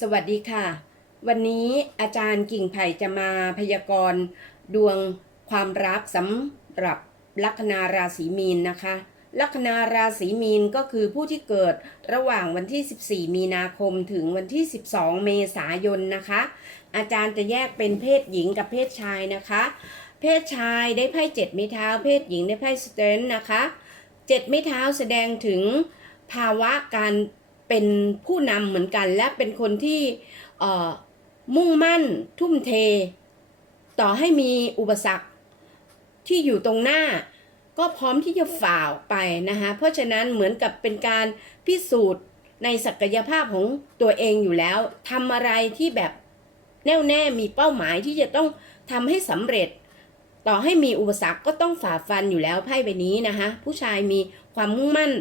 สวัสดีค่ะ วันนี้อาจารย์กิ่งไผ่จะมาพยากรณ์ดวงความรักสำหรับลัคนาราศีมีนนะคะ ลัคนาราศีมีนก็คือผู้ที่เกิดระหว่างวันที่ 14 มีนาคมถึงวันที่ 12 เมษายนนะคะ อาจารย์จะแยกเป็นเพศหญิงกับเพศชายนะคะ เพศชายได้ไพ่เจ็ดไม้เท้า เพศหญิงได้ไพ่สเตนนะคะเจ็ดไม้เท้าแสดงถึงภาวะการ เป็นผู้นำเหมือนกัน และเป็นคนที่มุ่งมั่นทุ่มเท ต่อให้มีอุปสรรคที่อยู่ตรงหน้า ก็พร้อมที่จะฝ่าไปนะคะเพราะฉะนั้นเหมือนกับเป็นการพิสูจน์ในศักยภาพของตัวเองอยู่แล้วทำอะไรที่แบบแน่วแน่มีเป้าหมายที่จะต้องทำให้สำเร็จ ต่อให้มีอุปสรรคก็ต้องฝ่าฟันอยู่แล้วไพ่ใบนี้นะคะผู้ชายมีความมุ่งมั่น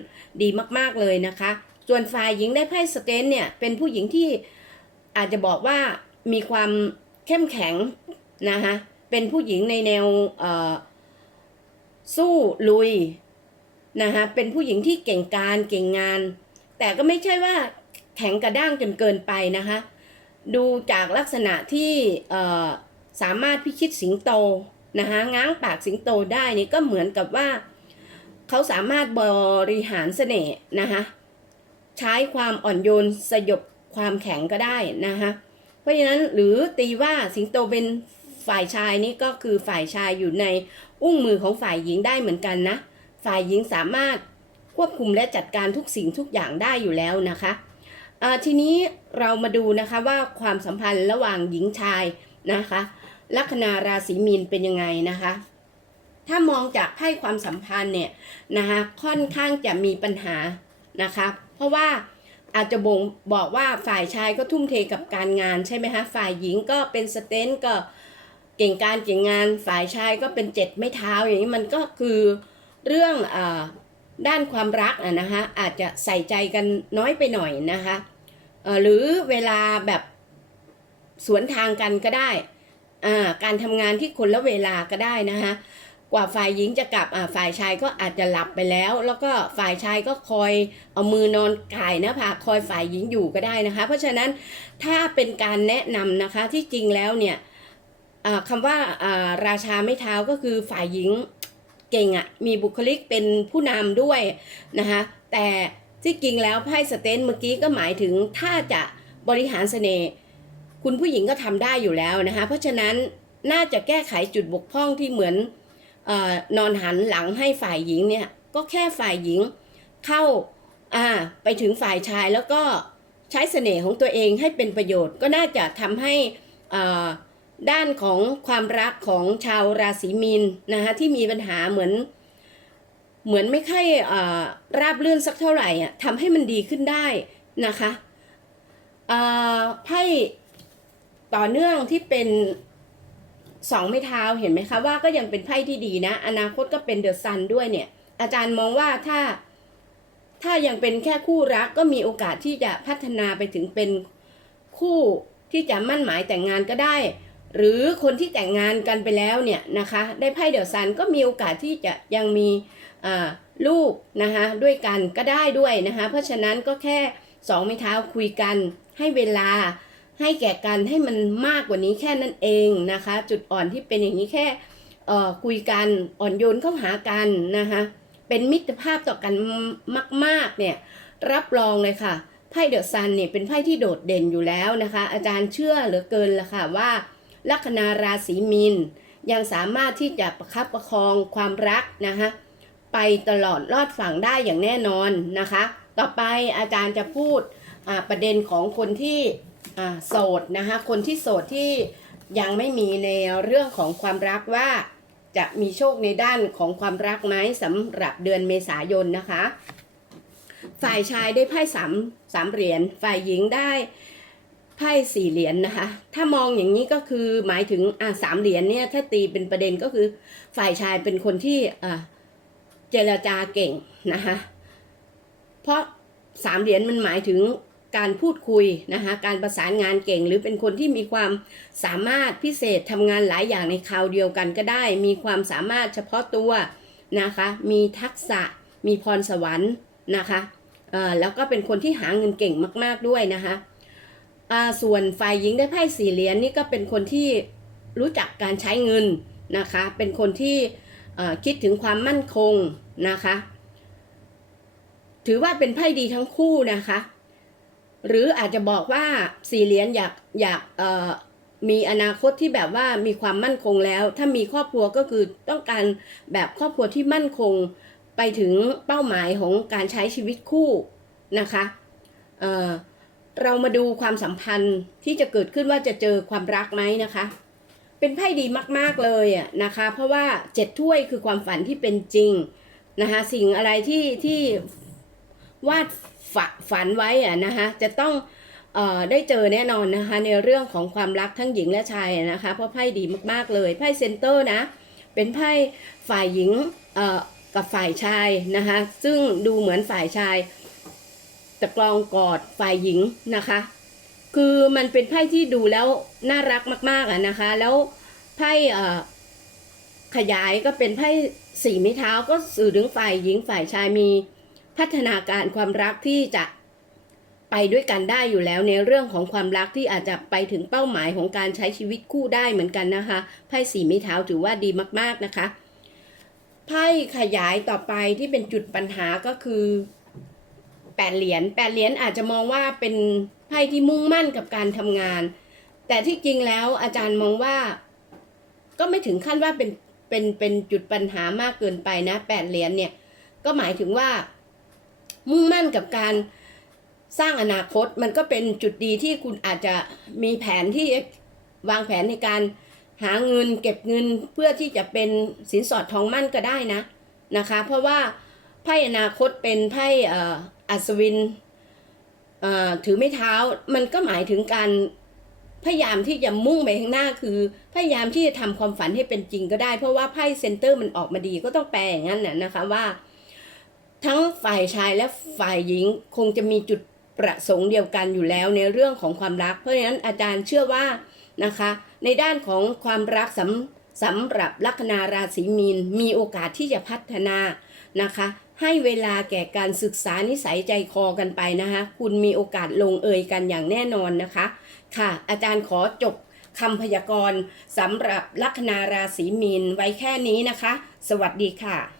ดีมากๆเลยนะคะ ส่วนฝ่ายหญิงได้ไพ่สเตนเนี่ยเป็นผู้หญิงที่อาจจะบอกว่ามีความเข้มแข็งนะคะเป็นผู้หญิงในแนวสู้ลุยนะคะเป็นผู้หญิงที่เก่งการเก่งงาน แต่ก็ไม่ใช่ว่าแข็งกระด้างจนเกินไปนะคะดูจากลักษณะที่สามารถพิชิตสิงโตนะคะง้างปากสิงโตได้นี่ก็เหมือนกับว่า เขาสามารถบริหารเสน่ห์นะคะ ใช้ความอ่อนโยนสยบความแข็งก็ได้นะคะเพราะฉะนั้นหรือตีว่าสิงโตเป็นฝ่ายชายนี่ก็คือฝ่ายชายอยู่ในอุ้งมือของฝ่ายหญิงได้เหมือนกันนะ ฝ่ายหญิงสามารถควบคุมและจัดการทุกสิ่งทุกอย่างได้อยู่แล้วนะคะทีนี้เรามาดูนะคะว่าความสัมพันธ์ระหว่างหญิงชายนะคะลัคนาราศีมีนเป็นยังไงนะคะ ถ้ามองจากไพ่ความสัมพันธ์เนี่ยนะคะค่อนข้างจะมีปัญหา นะคะ เพราะว่าอาจจะบ่งบอกว่าฝ่ายชายก็ทุ่มเทกับการงานใช่ไหมคะฝ่ายหญิงก็เป็นสเตนก็เก่งการเก่งงานฝ่ายชายก็เป็นเจ็ดไม่เท้าอย่างนี้มันก็คือเรื่องอด้านความรักอะนะคะอาจจะใส่ใจกันน้อยไปหน่อยนะคะหรือเวลาแบบสวนทางกันก็ได้การทำงานที่คนละเวลาก็ได้นะคะ กว่าฝ่ายหญิงจะกลับอ่าฝ่ายชายก็อาจจะหลับไปแล้ว แล้วก็ฝ่ายชายก็คอยเอามือนอนก่ายหนะผากคอยฝ่ายหญิงอยู่ก็ได้นะคะ เพราะฉะนั้นถ้าเป็นการแนะนำนะคะที่จริงแล้วเนี่ยอ่าคำว่าราชาไม่เท้าก็คือฝ่ายหญิงเก่งอะ่ะมีบุคลิกเป็นผู้นำด้วยนะคะแต่ที่จริงแล้วไพ่สเตนเมื่อกี้ก็หมายถึงถ้าจะบริหารเสน่ห์คุณผู้หญิงก็ทำได้อยู่แล้วนะคะเพราะฉะนั้นน่าจะแก้ไขจุดบกพร่องที่เหมือน อนอนหันหลังให้ฝ่ายหญิงเนี่ยก็แค่ฝ่ายหญิงเข้าอ่าไปถึงฝ่ายชายแล้วก็ใช้เสน่ห์ของตัวเองให้เป็นประโยชน์ ก็น่าจะทำให้อ่าด้านของความรักของชาวราศีมีนนะคะที่มีปัญหาเหมือน เหมือนไม่ค่อยอราบรื่นสักเท่าไหร่อะทำให้มันดีขึ้นได้นะคะไพ่ต่อเนื่องที่เป็น สองไม้เท้าเห็นไหมคะว่าก็ยังเป็นไพ่ที่ดีนะ อนาคตก็เป็นเดอะซันด้วยเนี่ย อาจารย์มองว่าถ้า ถ้ายังเป็นแค่คู่รักก็มีโอกาสที่จะพัฒนาไปถึงเป็นคู่ที่จะมั่นหมายแต่งงานก็ได้ หรือคนที่แต่งงานกันไปแล้วเนี่ยนะคะ ได้ไพ่เดอะซันก็มีโอกาสที่จะยังมีลูกนะคะด้วยกันก็ได้ด้วยนะคะ เพราะฉะนั้นก็แค่สองไม้เท้าคุยกันให้เวลา ให้แก่กันให้มันมากกว่านี้แค่นั้นเองนะคะ จุดอ่อนที่เป็นอย่างนี้แค่คุยกันอ่อนโยนเข้าหากันนะคะเป็นมิตรภาพต่อกันมากๆเนี่ยรับรองเลยค่ะไพ่เดอะซันเนี่ยเป็นไพ่ที่โดดเด่นอยู่แล้วนะคะ อาจารย์เชื่อเหลือเกินละค่ะว่า ลัคนาราศีมีนยังสามารถที่จะประคับประคองความรักนะคะไปตลอดรอดฝั่งได้อย่างแน่นอนนะคะ ต่อไปอาจารย์จะพูดประเด็นของคนที่ อ่าโสดนะคะคนที่โสดที่ยังไม่มีในเรื่องของความรักว่าจะมีโชคในด้านของความรักไหมสำหรับเดือนเมษายนนะคะ ฝ่ายชายได้ไพ่สามสามเหรียญฝ่ายหญิงได้ไพ่สี่เหรียญนะคะ ถ้ามองอย่างนี้ก็คือหมายถึงอ่าสามเหรียญเนี่ยถ้าตีเป็นประเด็นก็คือ ฝ่ายชายเป็นคนที่อ่าเจรจาเก่งนะคะ เพราะสามเหรียญมันหมายถึง การพูดคุยนะคะการประสานงานเก่ง หรือเป็นคนที่มีความสามารถพิเศษทำงานหลายอย่างในคราวเดียวกันก็ได้ มีความสามารถเฉพาะตัวนะคะ มีทักษะ มีพรสวรรค์นะคะแล้วก็เป็นคนที่หาเงินเก่งมาก ๆด้วยนะคะส่วนฝ่ายหญิงได้ไพ่สี่เหรียญนี่ก็เป็นคนที่รู้จักการใช้เงินนะคะ เป็นคนที่คิดถึงความมั่นคงนะคะ ถือว่าเป็นไพ่ดีทั้งคู่นะคะ หรืออาจจะบอกว่าสี่เหรียญอยากอยากเอ่อมีอนาคตที่แบบว่ามีความมั่นคงแล้ว ถ้ามีครอบครัวก็คือต้องการแบบครอบครัวที่มั่นคงไปถึงเป้าหมายของการใช้ชีวิตคู่นะคะเออเรามาดูความสัมพันธ์ที่จะเกิดขึ้นว่าจะเจอความรักไหมนะคะ เป็นไพ่ดีมาก ๆเลยอะนะคะ เพราะว่าเจ็ดถ้วยคือความฝันที่เป็นจริงนะคะสิ่งอะไรที่ที่วาด ฝฝันไว้อะนะคะจะต้องอได้เจอแน่นอนนะคะในเรื่องของความรักทั้งหญิงและชายะนะคะเพราะไพ่ดีมากๆเลยไพ่เซนเตอร์นะเป็นไพ่ฝ่ายหญิงกับฝ่ายชายนะคะซึ่งดูเหมือนฝ่ายชายตะกลองกอดฝ่ายหญิงนะคะ คือมันเป็นไพ่ที่ดูแล้วน่ารักมากๆอะนะคะ แล้วไพ่ขยายก็เป็นไพ่สี่ไม้เท้าก็สื่อถึงฝ่ายหญิงฝ่ายชายมี พัฒนาการความรักที่จะไปด้วยกันได้อยู่แล้วในเรื่องของความรักที่อาจจะไปถึงเป้าหมายของการใช้ชีวิตคู่ได้เหมือนกันนะคะไพ่สี่ไม้เท้าถือว่าดีมากๆนะคะไพ่ขยายต่อไปที่เป็นจุดปัญหาก็คือแปดเหรียญแปดเหรียญอาจจะมองว่าเป็นไพ่ที่มุ่งมั่นกับการทำงาน แต่ที่จริงแล้วอาจารย์มองว่า ก็ไม่ถึงขั้นว่าเป็นเป็นเป็นจุดปัญหามากเกินไปนะแปดเหรียญเนี่ยก็หมายถึงว่า มุ่งมั่นกับการสร้างอนาคตมันก็เป็นจุดดีที่คุณอาจจะมีแผนที่วางแผนในการหาเงินเก็บเงินเพื่อที่จะเป็นสินสอดทองมั่นก็ได้นะนะคะ เพราะว่าไพ่อนาคตเป็นไพ่อัศวินถือไม่เท้ามันก็หมายถึงการพยายามที่จะมุ่งไปข้างหน้าคือ พยายามที่จะทำความฝันให้เป็นจริงก็ได้ เพราะว่าไพ่เซนเตอร์มันออกมาดีก็ต้องแปลอย่างนั้นน่ะนะคะว่า ทั้งฝ่ายชายและฝ่ายหญิงคงจะมีจุดประสงค์เดียวกันอยู่แล้วในเรื่องของความรัก เพราะฉะนั้นอาจารย์เชื่อว่านะคะ ในด้านของความรักสำสำหรับลัคนาราศีมีนมีโอกาสที่จะพัฒนานะคะ ให้เวลาแก่การศึกษานิสัยใจคอกันไปนะคะ คุณมีโอกาสลงเอยกันอย่างแน่นอนนะคะ ค่ะ อาจารย์ขอจบคำพยากรณ์สำหรับลัคนาราศีมีนไว้แค่นี้นะคะ สวัสดีค่ะ